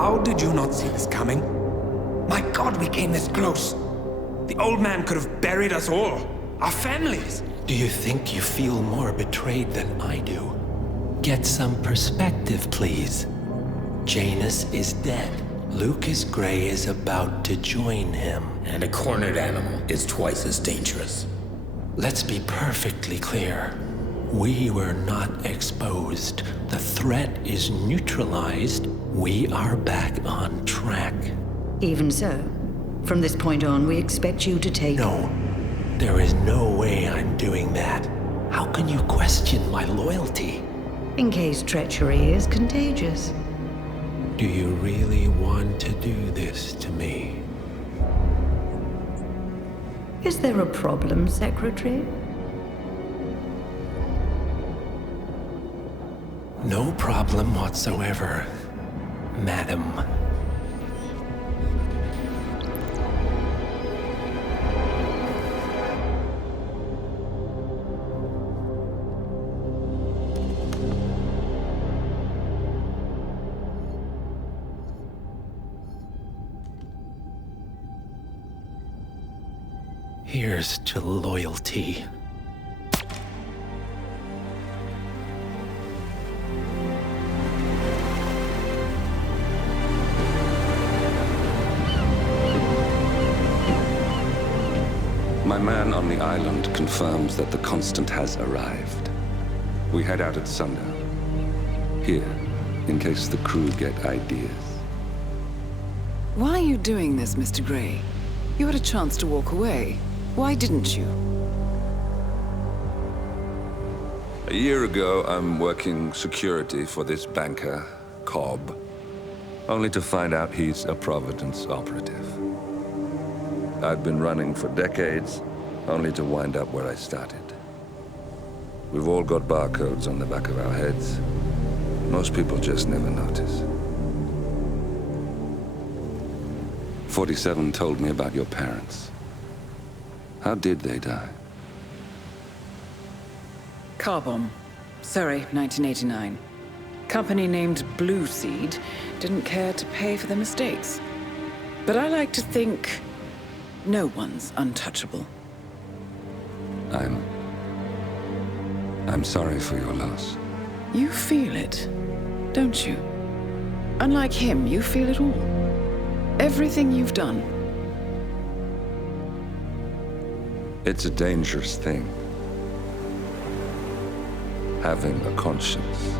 How did you not see this coming? My God, we came this close. The old man could have buried us all. Our families. Do you think you feel more betrayed than I do? Get some perspective, please. Janus is dead. Lucas Gray is about to join him. And a cornered animal is twice as dangerous. Let's be perfectly clear. We were not exposed. The threat is neutralized. We are back on track. Even so, from this point on, we expect you to take... No, there is no way I'm doing that. How can you question my loyalty? In case treachery is contagious. Do you really want to do this to me? Is there a problem, Secretary? No problem whatsoever, Madam. Here's to loyalty. My man on the island confirms that the Constant has arrived. We head out at sundown. Here, in case the crew get ideas. Why are you doing this, Mr. Gray? You had a chance to walk away. Why didn't you? A year ago, I'm working security for this banker, Cobb, only to find out he's a Providence operative. I've been running for decades, only to wind up where I started. We've all got barcodes on the back of our heads. Most people just never notice. 47 told me about your parents. How did they die? Car bomb. Surrey, 1989. Company named Blue Seed didn't care to pay for their mistakes. But I like to think no one's untouchable. I'm sorry for your loss. You feel it, don't you? Unlike him, you feel it all. Everything you've done. It's a dangerous thing. Having a conscience.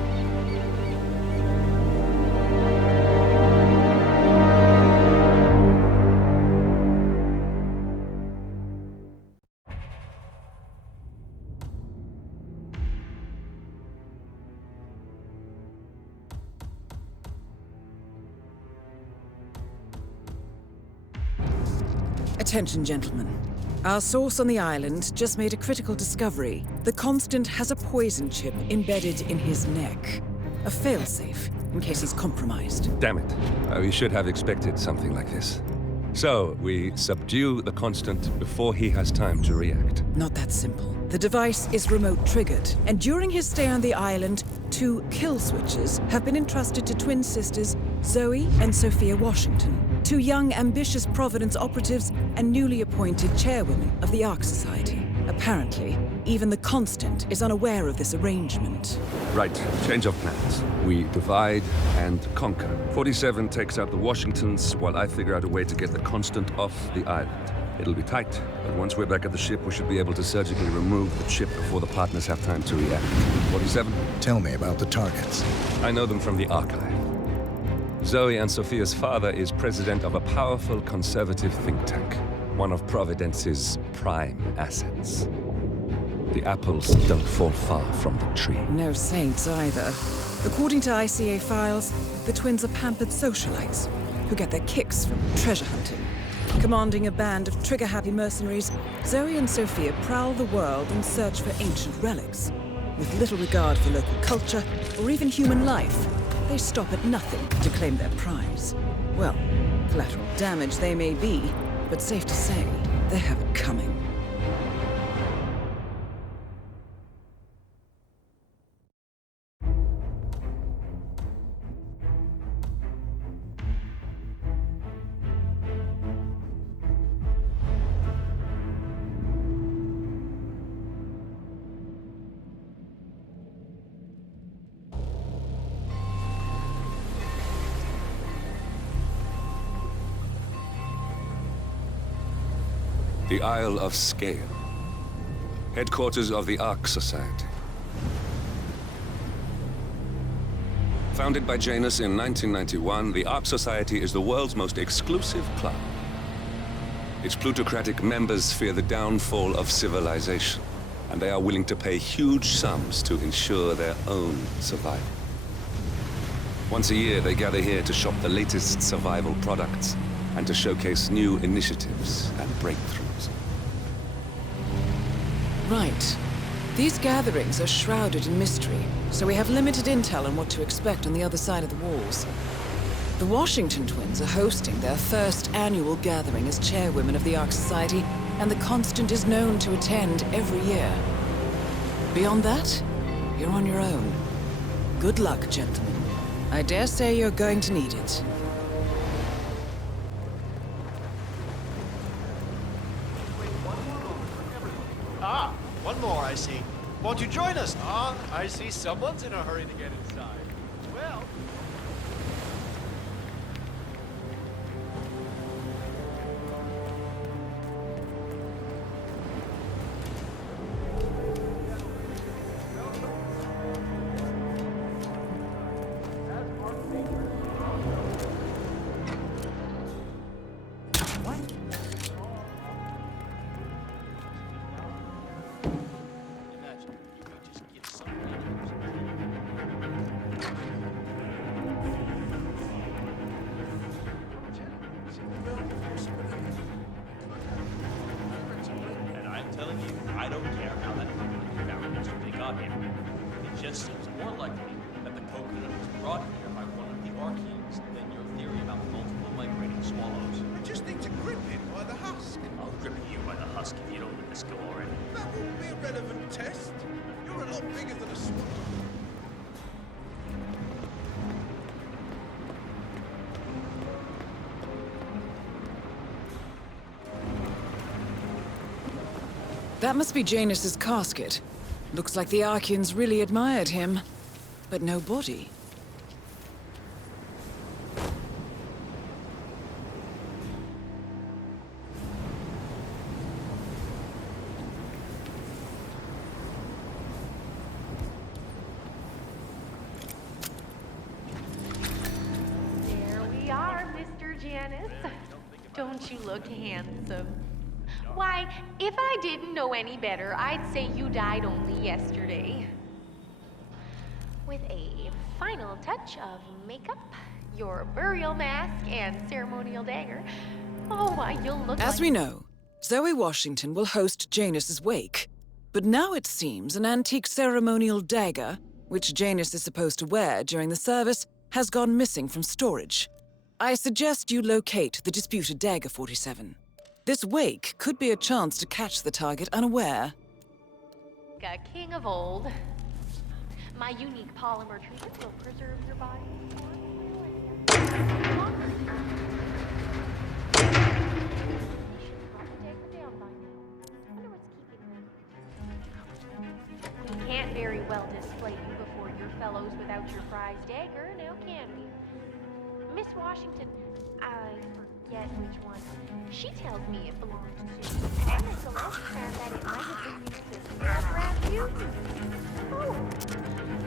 Attention, gentlemen. Our source on the island just made a critical discovery. The Constant has a poison chip embedded in his neck. A failsafe, in case he's compromised. Damn it. We should have expected something like this. So, we subdue the Constant before he has time to react. Not that simple. The device is remote-triggered, and during his stay on the island, 2 kill switches have been entrusted to twin sisters Zoe and Sophia Washington, 2 young, ambitious Providence operatives and newly appointed chairwomen of the Ark Society. Apparently, even the Constant is unaware of this arrangement. Right, change of plans. We divide and conquer. 47 takes out the Washingtons, while I figure out a way to get the Constant off the island. It'll be tight, but once we're back at the ship, we should be able to surgically remove the chip before the partners have time to react. 47? Tell me about the targets. I know them from the archive. Zoe and Sophia's father is president of a powerful conservative think tank, one of Providence's prime assets. The apples don't fall far from the tree. No saints either. According to ICA files, the twins are pampered socialites who get their kicks from treasure hunting. Commanding a band of trigger-happy mercenaries, Zoe and Sophia prowl the world in search for ancient relics. With little regard for local culture or even human life, they stop at nothing to claim their prize. Well, collateral damage they may be, but safe to say, they have it coming. The Isle of Sgàil, headquarters of the Ark-Society. Founded by Janus in 1991, the Ark-Society is the world's most exclusive club. Its plutocratic members fear the downfall of civilization, and they are willing to pay huge sums to ensure their own survival. Once a year, they gather here to shop the latest survival products and to showcase new initiatives and breakthroughs. Right. These gatherings are shrouded in mystery, so we have limited intel on what to expect on the other side of the walls. The Washington twins are hosting their first annual gathering as chairwomen of the Ark-Society, and the Constant is known to attend every year. Beyond that, you're on your own. Good luck, gentlemen. I dare say you're going to need it. Ah, one more, I see. Won't you join us? Ah, I see someone's in a hurry to get inside. Well... I don't care how that coconut found yesterday got here. It just seems more likely that the coconut was brought here by one of the Archeans than your theory about multiple migrating swallows. We just need to grip him by the husk. I'll grip you by the husk if you don't let this go already. That wouldn't be a relevant test. You're a lot bigger than a swallow. That must be Janus's casket. Looks like the Archeans really admired him, but no body. There we are, Mr. Janus. Don't you look handsome? Why, if I didn't know any better, I'd say you died only yesterday. With a final touch of makeup, your burial mask, and ceremonial dagger, oh, why, you'll look As like... we know, Zoe Washington will host Janus's wake. But now it seems an antique ceremonial dagger, which Janus is supposed to wear during the service, has gone missing from storage. I suggest you locate the disputed dagger 47. This wake could be a chance to catch the target unaware. A king of old. My unique polymer treatment will preserve your body. We can't very well display you before your fellows without your prize dagger, now can we? Miss Washington, I forget which one. She tells me it belongs to and it's a last time that it might have been used to paragraph you. Oh,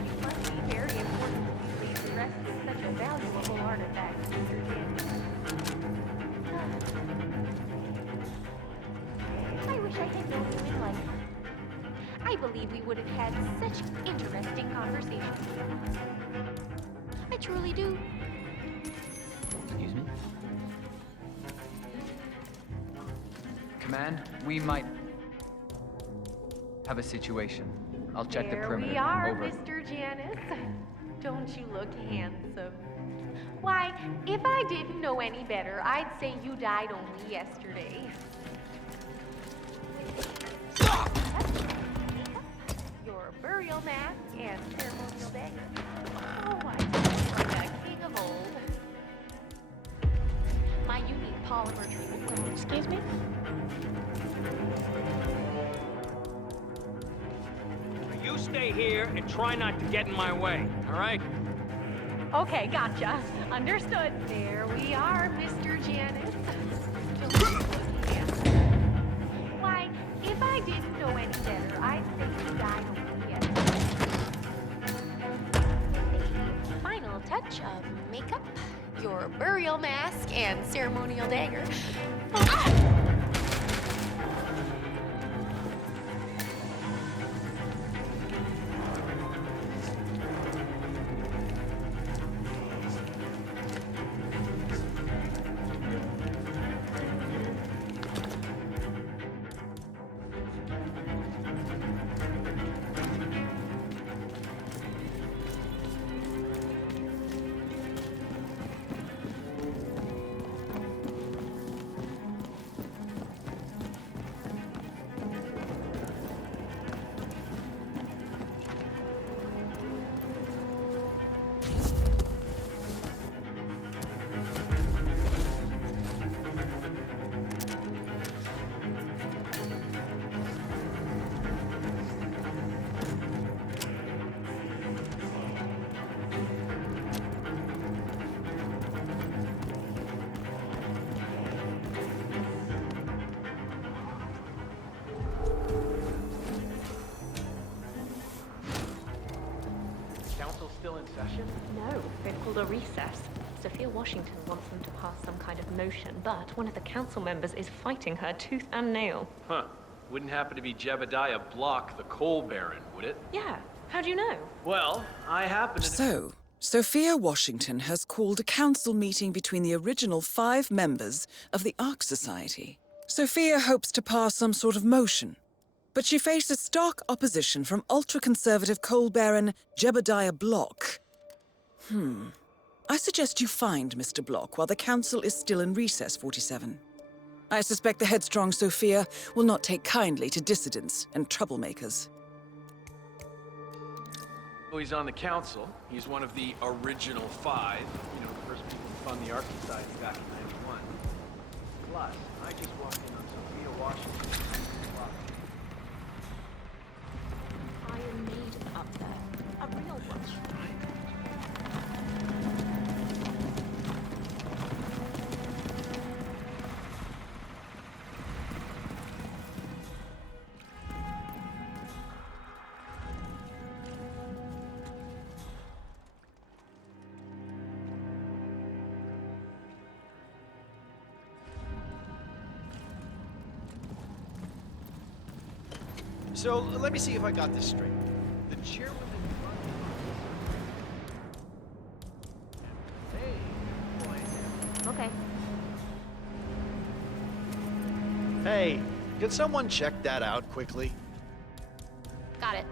you must be very important to leave the rest with such a valuable artifact, Mr. Janus. I wish I had known you in life. I believe we would have had such interesting conversations. I truly do. Excuse me? Command, we might have a situation. I'll check the perimeter. There we are, Over. Mr. Janus. Don't you look handsome? Why, if I didn't know any better, I'd say you died only yesterday. Your burial mask and ceremonial dagger. Oh, I like a king of old. My unique polymer treatment. Excuse me? You stay here and try not to get in my way, all right? Okay, gotcha. Understood. There we are, Mr. Janus. I didn't know any better, I'd say Sgàil. Yes. The final touch of makeup, your burial mask, and ceremonial dagger. Still in session? No, they've called a recess. Sophia Washington wants them to pass some kind of motion, but one of the council members is fighting her tooth and nail. Huh. Wouldn't happen to be Jebediah Block, the coal baron, would it? Yeah. How do you know? Well, I happen to... So, Sophia Washington has called a council meeting between the original 5 members of the Ark Society. Sophia hopes to pass some sort of motion, but she faces stark opposition from ultra-conservative coal baron Jebediah Block. I suggest you find Mr. Block while the council is still in recess, 47. I suspect the headstrong Sophia will not take kindly to dissidents and troublemakers. Well, he's on the council. He's one of the original 5. You know, the first people to fund the Ark Society back in 91. Plus, I just walked in on Sophia Washington. Iron Maiden up there. A real one. So, let me see if I got this straight. The chairwoman in front... Okay. Hey, can someone check that out quickly? Got it.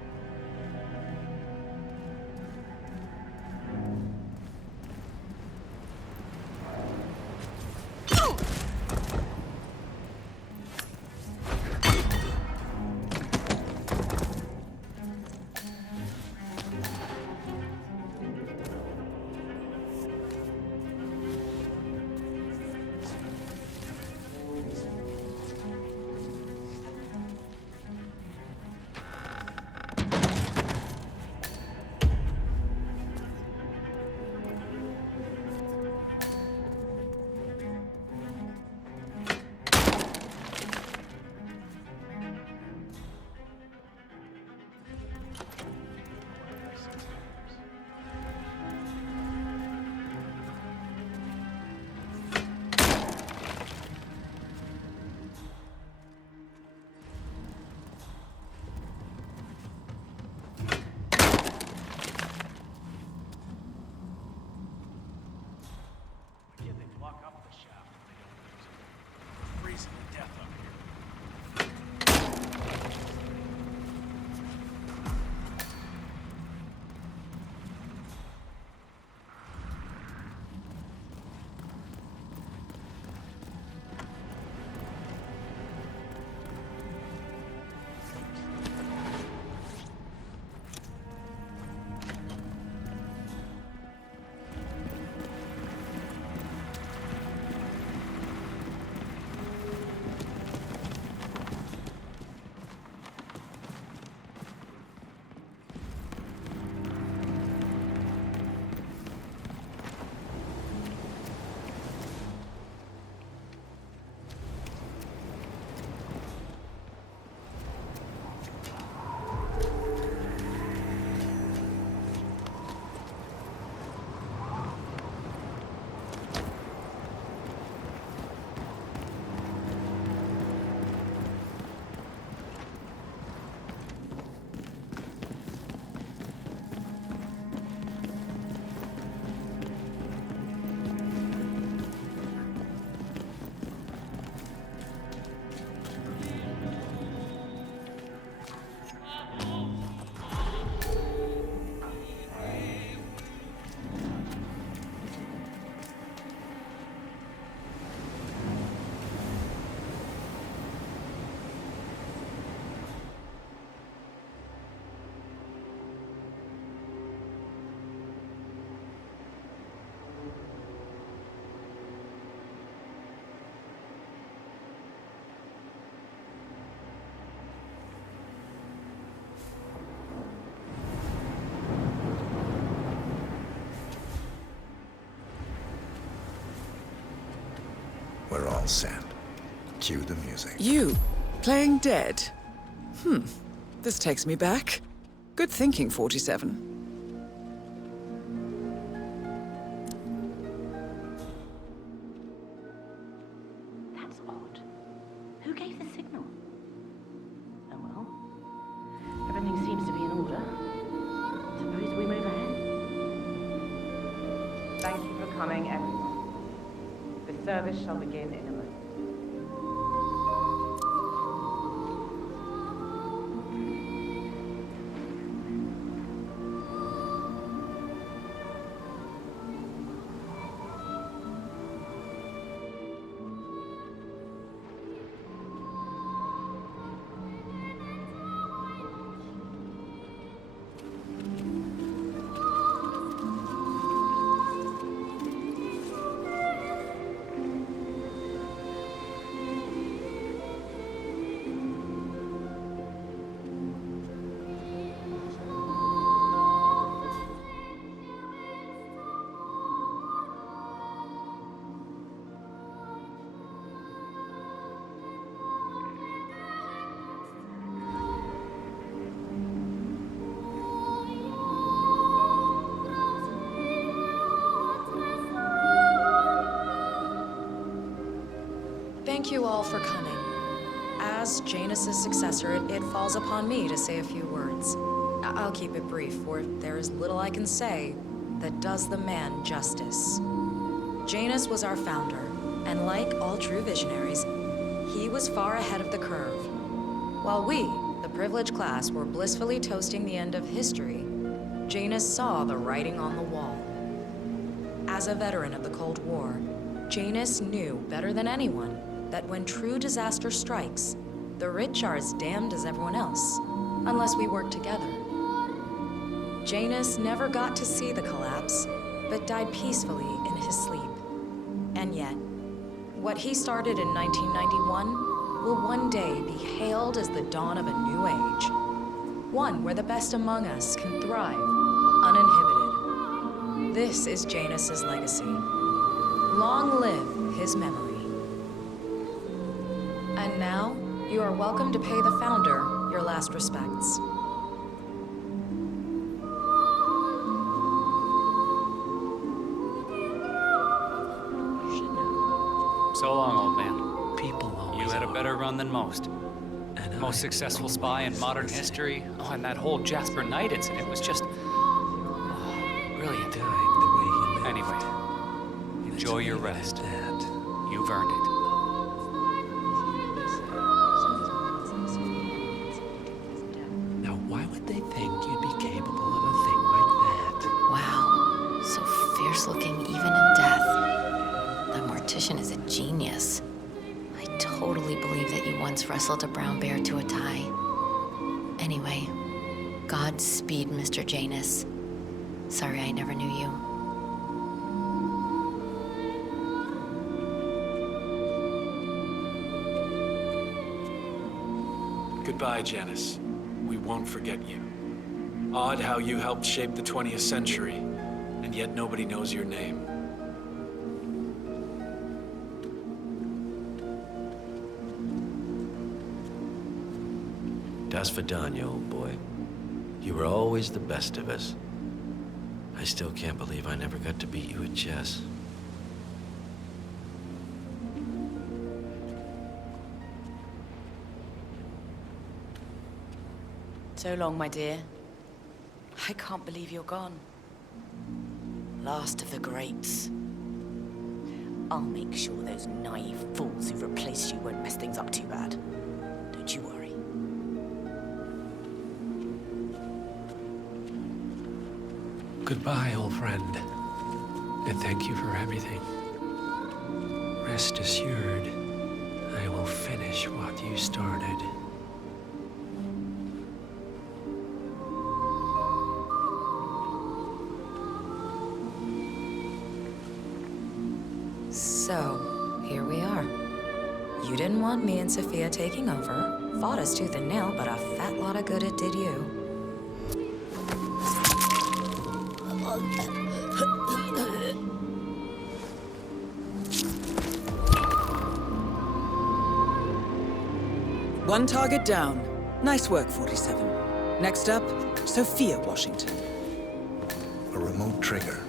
We're all set. Cue the music. You, playing dead? This takes me back. Good thinking, 47. That's odd. Who gave the signal? Oh well. Everything seems to be in order. Suppose we move ahead. Thank you for coming, everyone. The service shall begin in a moment. Thank you all for coming. As Janus's successor, it falls upon me to say a few words. I'll keep it brief, for there is little I can say that does the man justice. Janus was our founder, and like all true visionaries, he was far ahead of the curve. While we, the privileged class, were blissfully toasting the end of history, Janus saw the writing on the wall. As a veteran of the Cold War, Janus knew better than anyone that when true disaster strikes, the rich are as damned as everyone else, unless we work together. Janus never got to see the collapse, but died peacefully in his sleep. And yet, what he started in 1991 will one day be hailed as the dawn of a new age. One where the best among us can thrive, uninhibited. This is Janus's legacy. Long live his memory. And now, you are welcome to pay the founder your last respects. So long, old man. People always You had a better run than most. And Most successful spy in modern history. Oh, and that whole Jasper Knight incident was just... brilliant. Anyway, enjoy your rest. You've earned it. Now, why would they think you'd be capable of a thing like that? Wow, so fierce looking even in death. That mortician is a genius. I totally believe that you once wrestled a brown bear to a tie. Anyway, Godspeed, Mr. Janus. Sorry I never knew you. Goodbye, Janus. We won't forget you. Odd how you helped shape the 20th century, and yet nobody knows your name. Das Vidania, old boy. You were always the best of us. I still can't believe I never got to beat you at chess. So long, my dear. I can't believe you're gone. Last of the greats. I'll make sure those naive fools who replaced you won't mess things up too bad. Don't you worry. Goodbye, old friend. And thank you for everything. Rest assured, I will finish what you started. So, here we are. You didn't want me and Sophia taking over. Fought us tooth and nail, but a fat lot of good it did you. One target down. Nice work, 47. Next up, Sophia Washington. A remote trigger.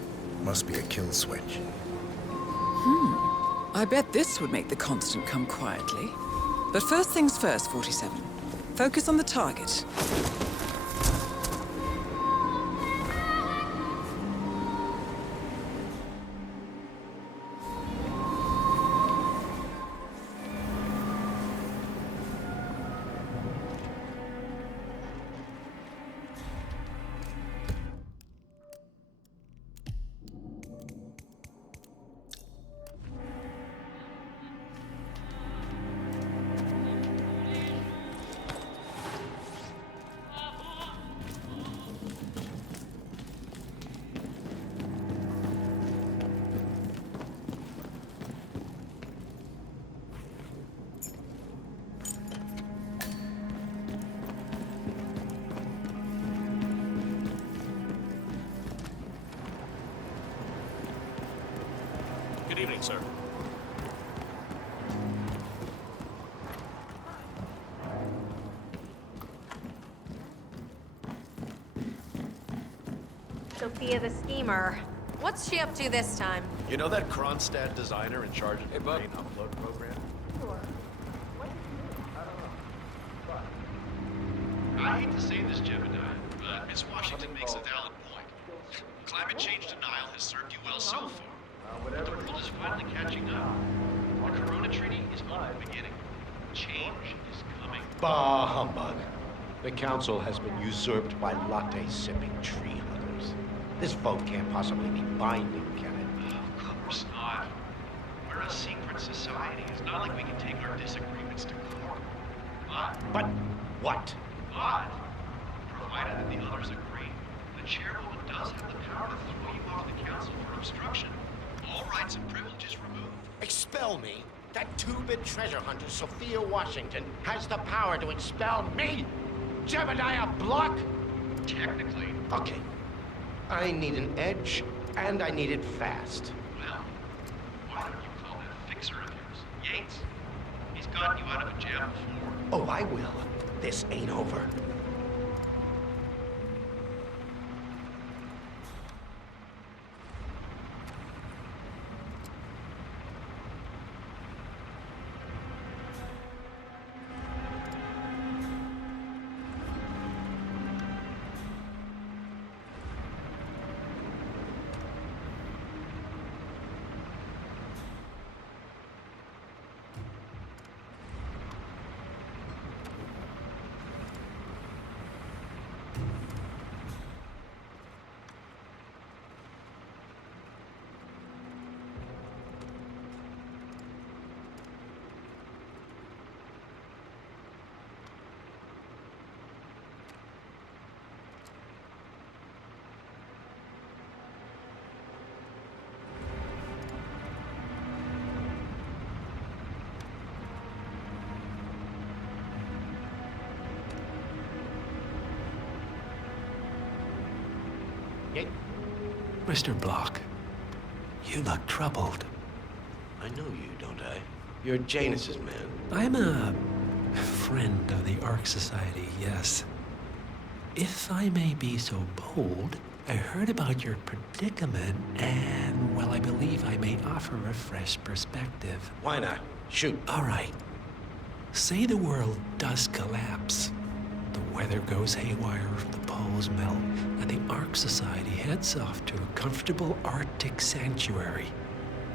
Must be a kill switch. I bet this would make the Constant come quietly. But first things first, 47. Focus on the target. Good evening, sir. Sophia the schemer. What's she up to this time? You know that Kronstadt designer in charge of the main upload program? Sure. I hate to say this, Jebediah, but Miss Washington makes a valid point. Climate change denial has served you well so far. But the world is finally catching up. The Corona Treaty is only the beginning. Change is coming. Bah humbug. The council has been usurped by latte-sipping tree huggers. This vote can't possibly be binding, can it? Of course not. We're a secret society. It's not like we can take our disagreements to court. But what? But, provided that the others agree, the chairwoman does have the power to throw you off the council for obstruction. All rights and privileges removed. Expel me? That two-bit treasure hunter, Sophia Washington, has the power to expel me? Jebediah Block? Technically. Okay. I need an edge, and I need it fast. Well, why don't you call that fixer of yours? Yates? He's gotten you out of a jam before. Oh, I will. This ain't over. Mr. Block, you look troubled. I know you, don't I? You're Janus's man. I'm a friend of the Ark Society, yes. If I may be so bold, I heard about your predicament, and, well, I believe I may offer a fresh perspective. Why not? Shoot. All right. Say the world does collapse. The weather goes haywire, the poles melt, and the Ark Society heads off to a comfortable Arctic sanctuary,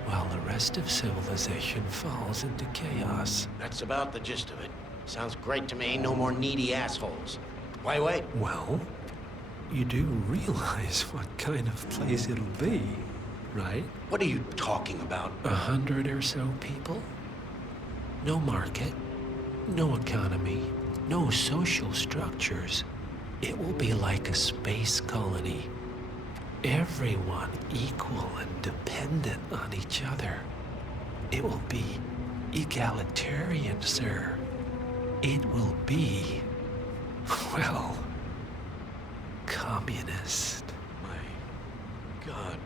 while the rest of civilization falls into chaos. That's about the gist of it. Sounds great to me. No more needy assholes. Why wait? Well, you do realize what kind of place it'll be, right? What are you talking about? 100 or so people? No market, no economy, no social structures. It will be like a space colony. Everyone equal and dependent on each other. It will be egalitarian, sir. It will be, well, communist. My God.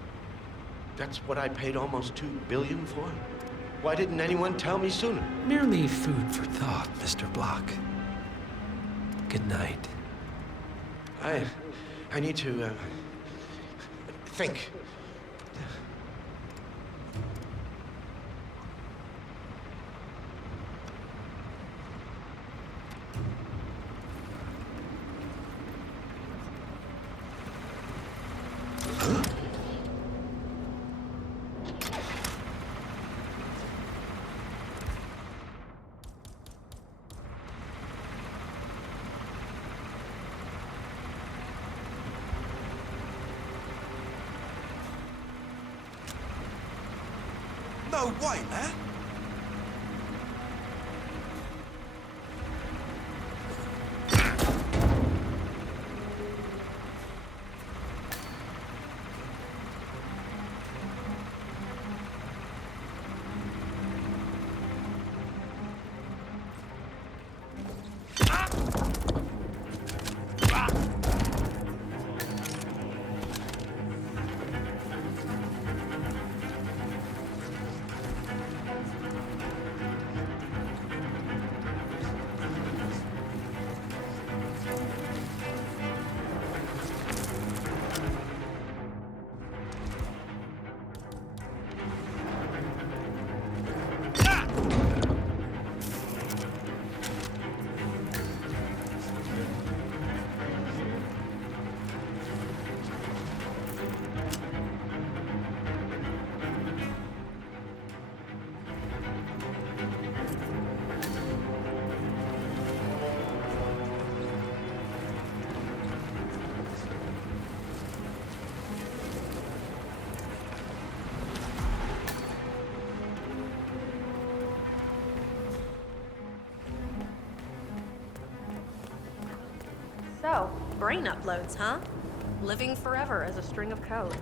That's what I paid almost $2 billion for? Why didn't anyone tell me sooner? Merely food for thought, Mr. Block. Good night. I need to, think. No way, man. So, brain uploads, huh? Living forever as a string of code.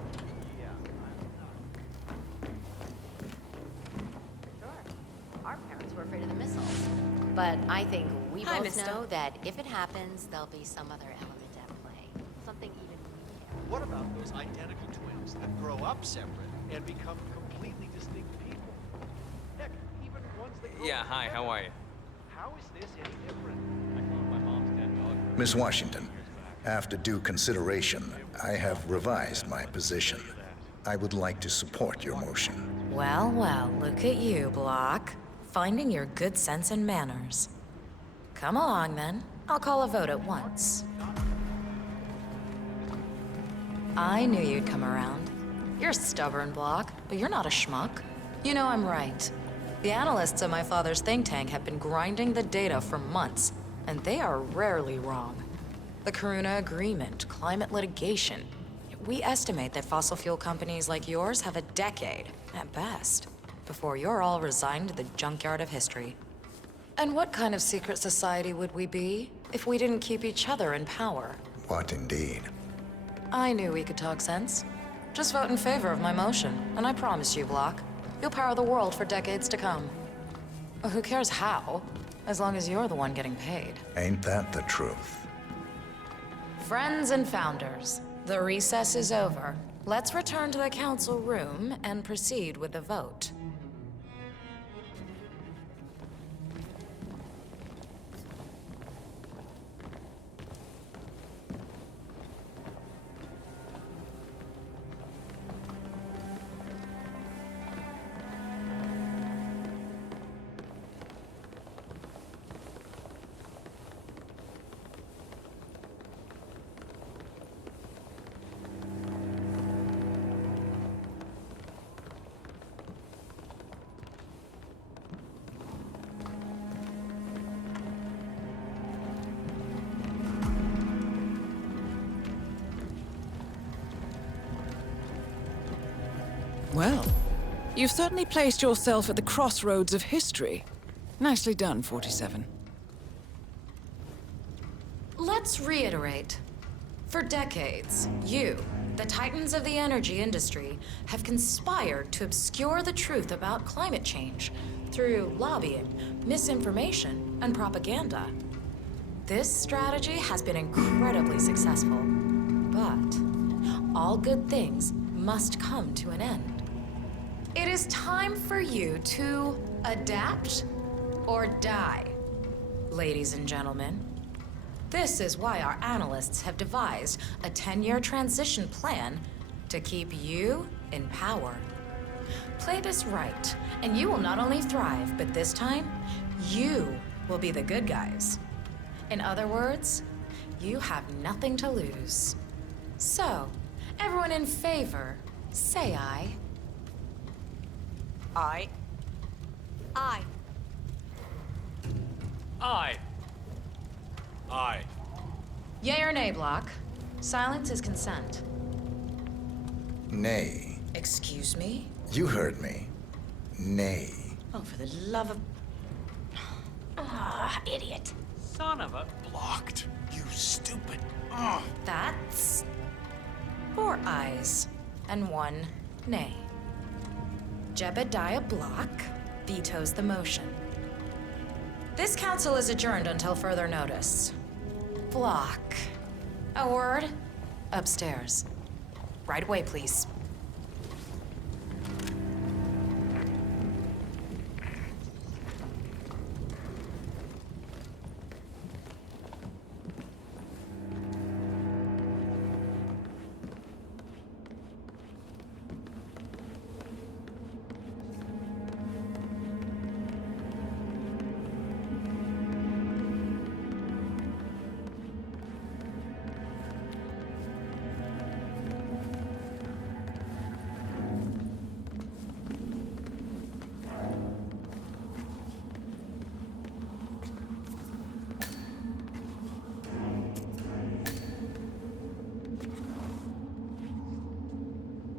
Our parents were afraid of the missiles. But I think we Hi, both mister. know that if it happens, there'll be some other element at play. Something even we care. What about those identical twins that grow up separate and become completely distinct people? Heck, even ones that grow Yeah, up hi, how are you? How is this any different? I found my mom's dead dog. Miss Washington, after due consideration, I have revised my position. I would like to support your motion. Well, well, look at you, Block. Finding your good sense and manners. Come along, then. I'll call a vote at once. I knew you'd come around. You're stubborn, Block, but you're not a schmuck. You know I'm right. The analysts at my father's think tank have been grinding the data for months, and they are rarely wrong. The Karuna Agreement, climate litigation. We estimate that fossil fuel companies like yours have a decade, at best, before you're all resigned to the junkyard of history. And what kind of secret society would we be if we didn't keep each other in power? What indeed? I knew we could talk sense. Just vote in favor of my motion, and I promise you, Block, you'll power the world for decades to come. Well, who cares how, as long as you're the one getting paid. Ain't that the truth? Friends and founders, the recess is over. Let's return to the council room and proceed with the vote. Well, you've certainly placed yourself at the crossroads of history. Nicely done, 47. Let's reiterate. For decades, you, the titans of the energy industry, have conspired to obscure the truth about climate change through lobbying, misinformation, and propaganda. This strategy has been incredibly successful, but all good things must come to an end. It is time for you to adapt or die, ladies and gentlemen. This is why our analysts have devised a 10-year transition plan to keep you in power. Play this right, and you will not only thrive, but this time, you will be the good guys. In other words, you have nothing to lose. So, everyone in favor, say aye. Aye. Aye. Aye. Aye. Yay or nay, Block? Silence is consent. Nay. Excuse me? You heard me. Nay. Oh, for the love of... Ah, idiot. Son of a... Blocked. You stupid. That's 4 ayes and 1 nay. Jebediah Block vetoes the motion. This council is adjourned until further notice. Block. A word? Upstairs. Right away, please.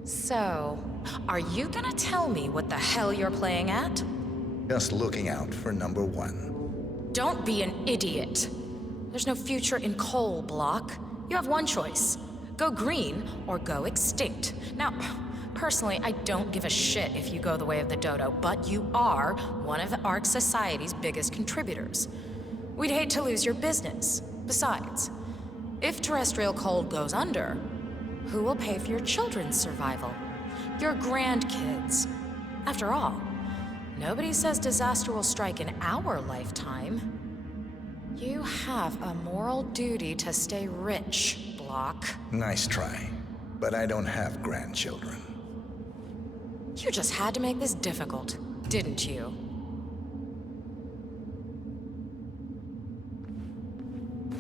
So, are you gonna tell me what the hell you're playing at? Just looking out for number 1. Don't be an idiot. There's no future in coal, Block. You have one choice. Go green or go extinct. Now, personally, I don't give a shit if you go the way of the dodo, but you are one of the Ark Society's biggest contributors. We'd hate to lose your business. Besides, if terrestrial coal goes under, who will pay for your children's survival? Your grandkids. After all, nobody says disaster will strike in our lifetime. You have a moral duty to stay rich, Block. Nice try, but I don't have grandchildren. You just had to make this difficult, didn't you?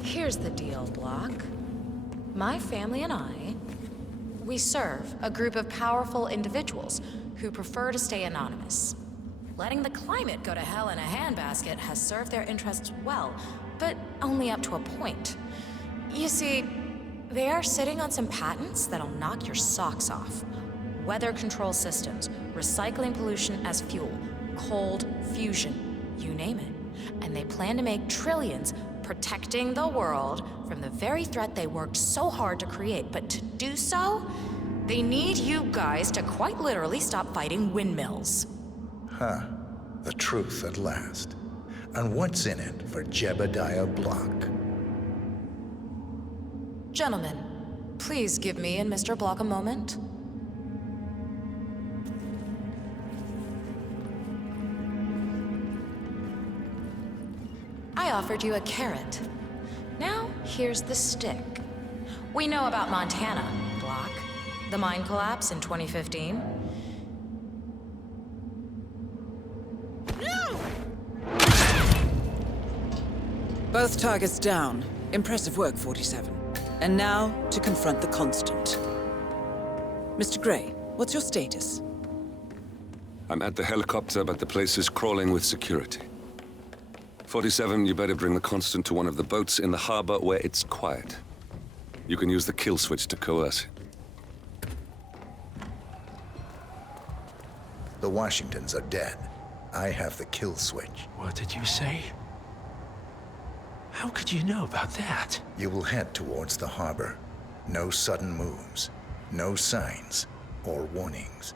Here's the deal, Block. My family and I, we serve a group of powerful individuals who prefer to stay anonymous. Letting the climate go to hell in a handbasket has served their interests well, but only up to a point. You see, they are sitting on some patents that'll knock your socks off. Weather control systems, recycling pollution as fuel, cold fusion, you name it. And they plan to make trillions protecting the world from the very threat they worked so hard to create. But to do so, they need you guys to quite literally stop fighting windmills. Huh. The truth at last. And what's in it for Jebediah Block? Gentlemen, please give me and Mr. Block a moment. I offered you a carrot. Now, here's the stick. We know about Montana, Block. The mine collapse in 2015. Both targets down. Impressive work, 47. And now, to confront the Constant. Mr. Gray, what's your status? I'm at the helicopter, but the place is crawling with security. 47, you better bring the Constant to one of the boats in the harbor where it's quiet. You can use the kill switch to coerce it. The Washingtons are dead. I have the kill switch. What did you say? How could you know about that? You will head towards the harbor. No sudden moves, no signs or warnings.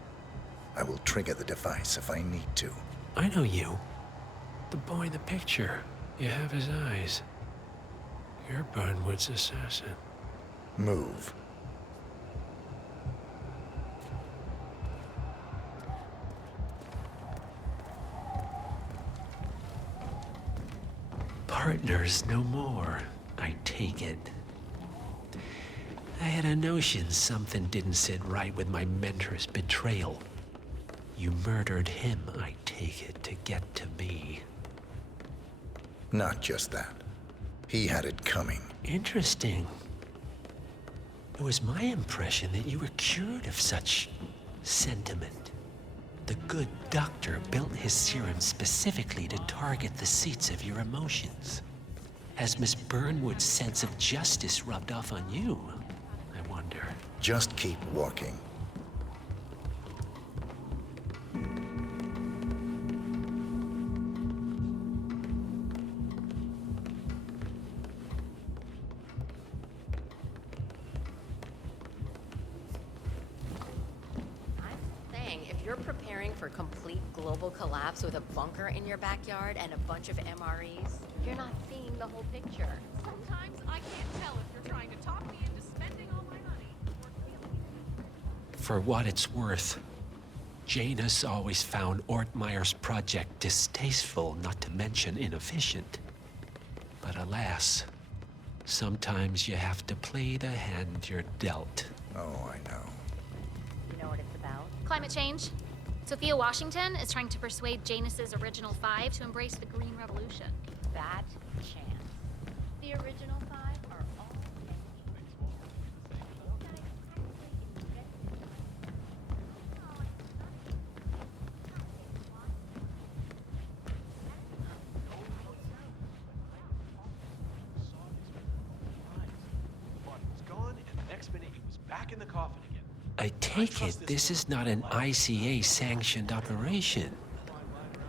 I will trigger the device if I need to. I know you. The boy in the picture. You have his eyes. You're Burnwood's assassin. Move. partners no more, I take it. I had a notion something didn't sit right with my mentor's betrayal. You murdered him, I take it, to get to me. Not just that. He had it coming. Interesting. It was my impression that you were cured of such sentiment. The good doctor built his serum specifically to target the seats of your emotions. Has Miss Burnwood's sense of justice rubbed off on you? I wonder. Just keep walking. For complete global collapse with a bunker in your backyard and a bunch of MREs, you're not seeing the whole picture. Sometimes I can't tell if you're trying to talk me into spending all my money or feeling. For what it's worth, Janus always found Ortmeyer's project distasteful, not to mention inefficient. But alas, sometimes you have to play the hand you're dealt. Oh, I know. You know what it's about? Climate change. Sophia Washington is trying to persuade Janus's original five to embrace the Green Revolution. That chance. The original five are all It's gone, and the next minute he was back in the coffin again. I take it this is not an ICA-sanctioned operation.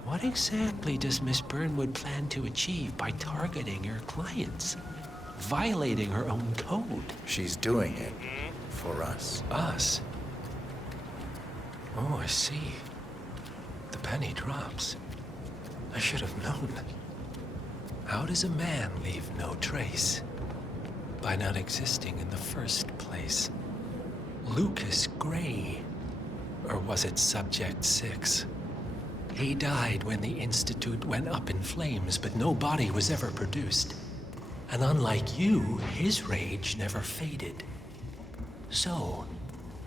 What exactly does Miss Burnwood plan to achieve by targeting her clients? Violating her own code? She's doing it for us. Us? Oh, I see. The penny drops. I should have known. How does a man leave no trace? By not existing in the first place. Lucas Gray. Or was it Subject 6? He died when the Institute went up in flames, but no body was ever produced. And unlike you, his rage never faded. So,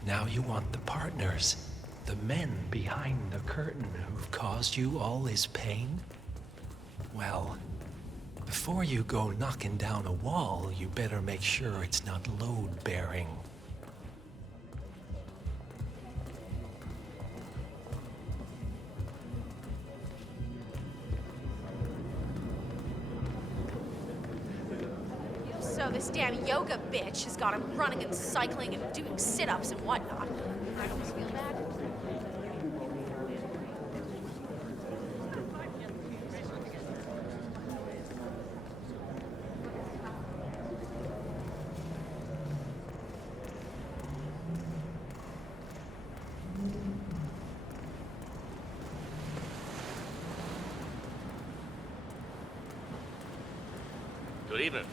now you want the partners, the men behind the curtain who've caused you all this pain? Well, before you go knocking down a wall, you better make sure it's not load-bearing. So this damn yoga bitch has got him running and cycling and doing sit-ups and whatnot. I almost feel bad. Good evening.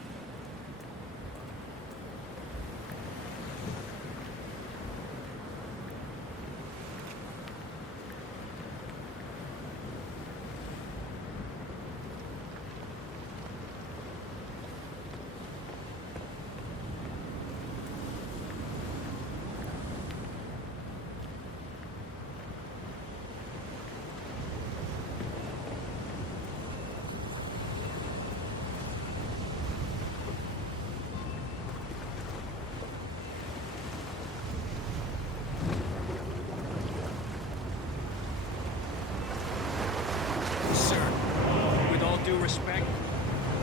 Due respect,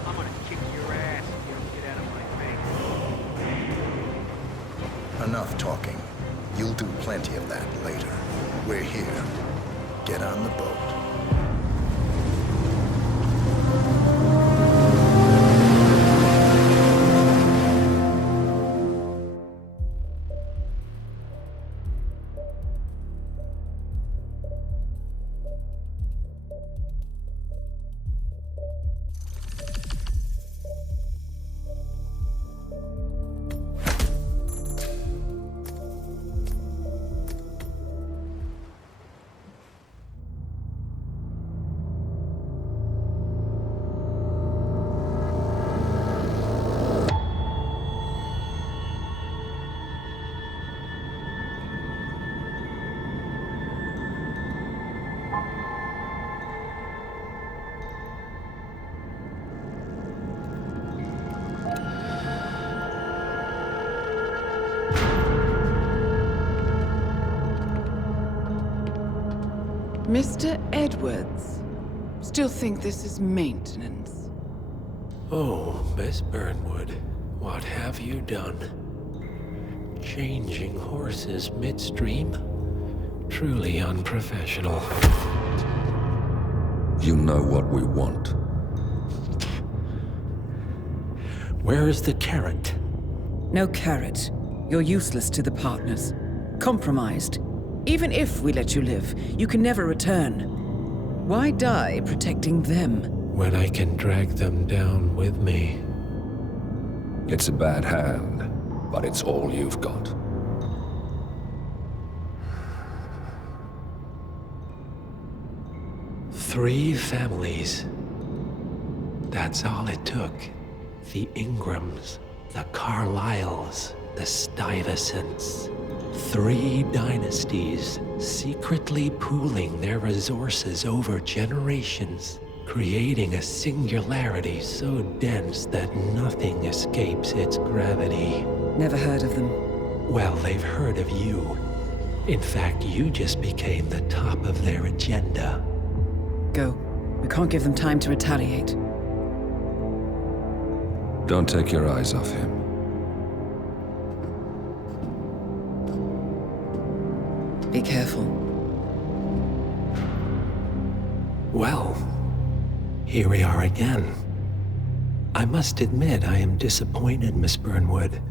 I'm gonna kick your ass if you don't get out of my face. Enough talking. You'll do plenty of that later. We're here. Get on the boat. Mr. Edwards. Still think this is maintenance? Oh, Miss Burnwood, what have you done? Changing horses midstream? Truly unprofessional. You know what we want. Where is the carrot? No carrot. You're useless to the partners. Compromised. Even if we let you live, you can never return. Why die protecting them? When I can drag them down with me. It's a bad hand, but it's all you've got. Three families. That's all it took. The Ingrams, the Carlyles, the Stuyvesants. 3 dynasties secretly pooling their resources over generations, creating a singularity so dense that nothing escapes its gravity. Never heard of them. Well, they've heard of you. In fact, you just became the top of their agenda. Go. We can't give them time to retaliate. Don't take your eyes off him. Be careful. Well, here we are again. I must admit I am disappointed, Miss Burnwood.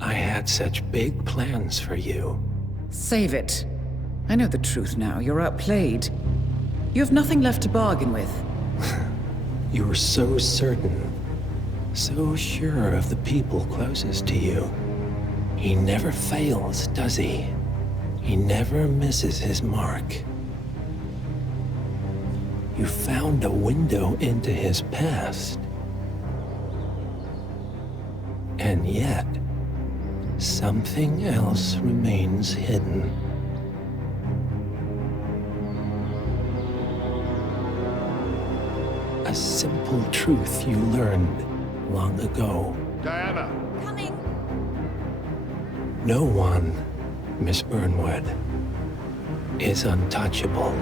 I had such big plans for you. Save it. I know the truth now. You're outplayed. You have nothing left to bargain with. You were so certain, so sure of the people closest to you. He never fails, does he? He never misses his mark. You found a window into his past. And yet, something else remains hidden. A simple truth you learned long ago. Diana! Coming! No one, Miss Burnwood, is untouchable.